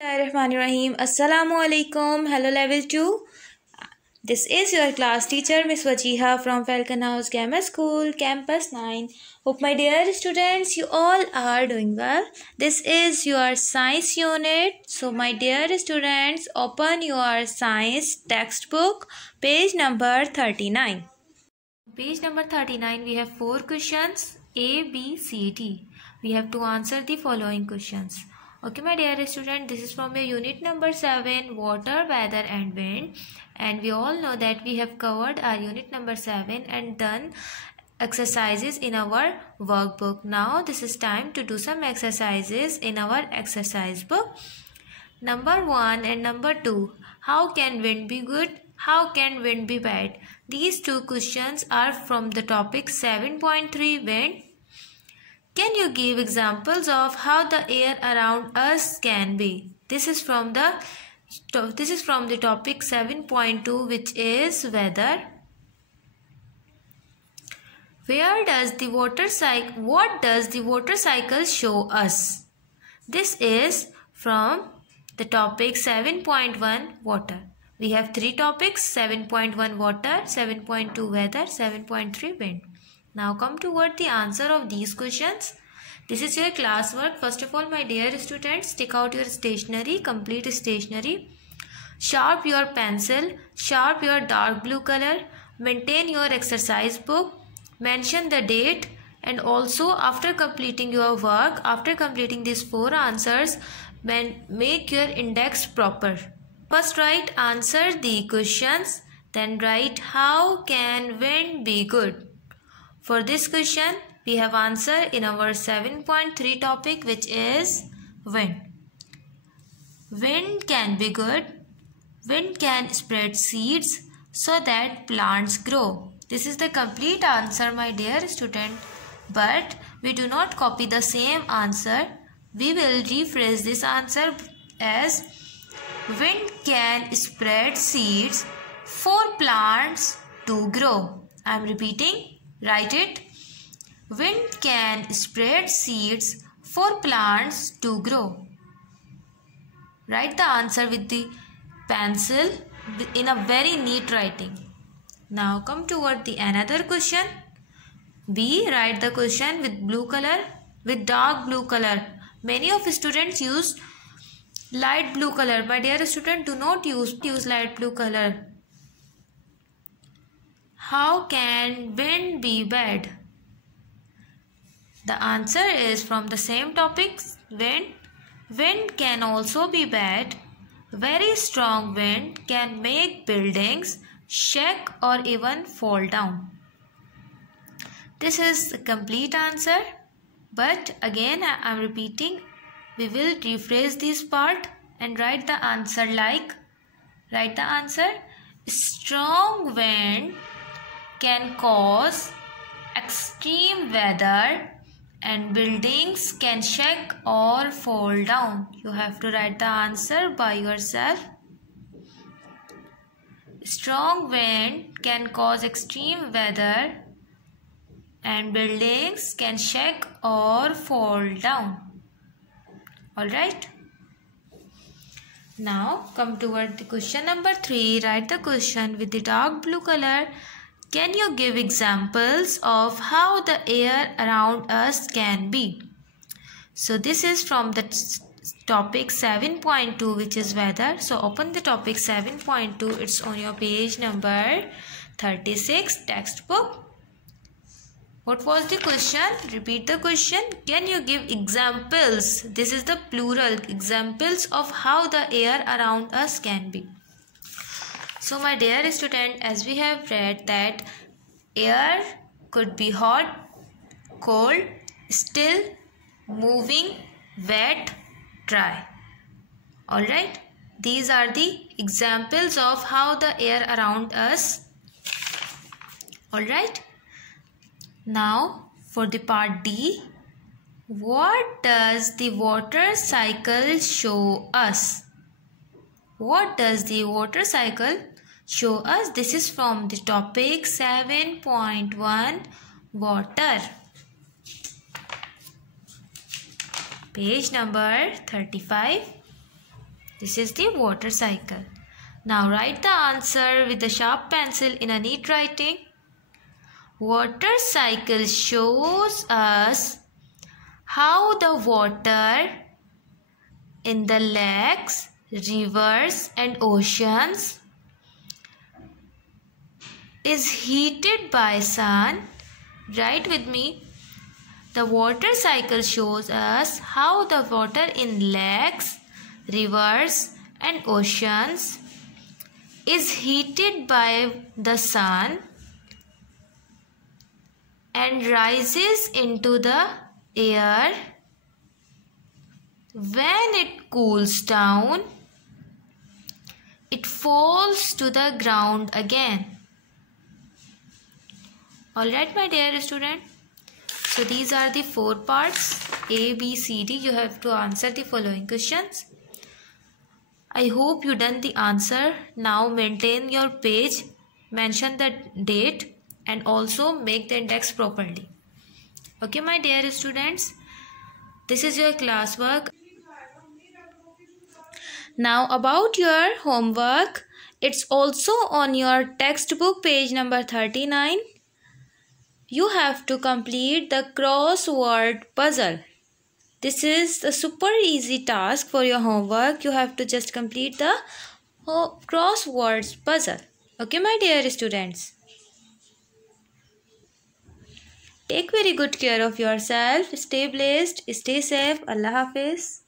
Bismillahirrahmanirrahim. Assalamu alaikum. Hello level 2. This is your class teacher Miss Wajiha from Falcon House Grammar School, Campus 9. Hope my dear students you all are doing well. This is your science unit. So my dear students, open your science textbook, page number 39. Page number 39, we have 4 questions A, B, C, D. We have to answer the following questions. Okay, my dear student, this is from your unit number 7, water, weather and wind. And we all know that we have covered our unit number 7 and done exercises in our workbook. Now this is time to do some exercises in our exercise book. Number 1 and number 2. How can wind be good? How can wind be bad? These two questions are from the topic 7.3 wind. Can you give examples of how the air around us can be? This is from the topic 7.2, which is weather. What does the water cycle show us? This is from the topic 7.1 water. We have 3 topics: 7.1 water, 7.2 weather, 7.3 wind. Now come toward the answer of these questions. This is your classwork. First of all, my dear students, take out your stationery, complete stationery. Sharp your pencil, sharp your dark blue color, maintain your exercise book, mention the date, and also after completing your work, after completing these 4 answers, make your index proper. First write answer the questions, then write how can wind be good. For this question, we have answer in our 7.3 topic, which is wind. Wind can be good. Wind can spread seeds so that plants grow. This is the complete answer, my dear student. But we do not copy the same answer. We will rephrase this answer as wind can spread seeds for plants to grow. I am repeating. Write it. Wind can spread seeds for plants to grow. Write the answer with the pencil in a very neat writing. Now come toward the another question. B. Write the question with blue color, with dark blue color. Many of students use light blue color. My dear student, do not use light blue color. How can wind be bad? The answer is from the same topic, wind. Wind can also be bad. Very strong wind can make buildings shake or even fall down. This is the complete answer. But again, I am repeating. We will rephrase this part and write the answer like. Write the answer. Strong wind can cause extreme weather and buildings can shake or fall down. You have to write the answer by yourself. Strong wind can cause extreme weather and buildings can shake or fall down. Alright. Now come toward the question number 3. Write the question with the dark blue color. Can you give examples of how the air around us can be? So this is from the topic 7.2, which is weather. So open the topic 7.2. It's on your page number 36 textbook. What was the question? Repeat the question. Can you give examples? This is the plural. Examples of how the air around us can be. So my dear student, as we have read that air could be hot, cold, still, moving, wet, dry. Alright. These are the examples of how the air around us. Alright. Now for the part D. What does the water cycle show us? What does the water cycle show us? This is from the topic 7.1 water. Page number 35. This is the water cycle. Now write the answer with a sharp pencil in a neat writing. Water cycle shows us how the water in the lakes, rivers and oceans is heated by sun. Write with me. The water cycle shows us how the water in lakes, rivers and oceans is heated by the sun and rises into the air. When it cools down, it falls to the ground again. Alright, my dear student. So these are the 4 parts A, B, C, D. You have to answer the following questions. I hope you done the answer. Now maintain your page, mention the date and also make the index properly. Okay, my dear students. This is your classwork. Now about your homework. It's also on your textbook page number 39. You have to complete the crossword puzzle. This is a super easy task for your homework. You have to just complete the crosswords puzzle. Okay, my dear students. Take very good care of yourself. Stay blessed. Stay safe. Allah Hafiz.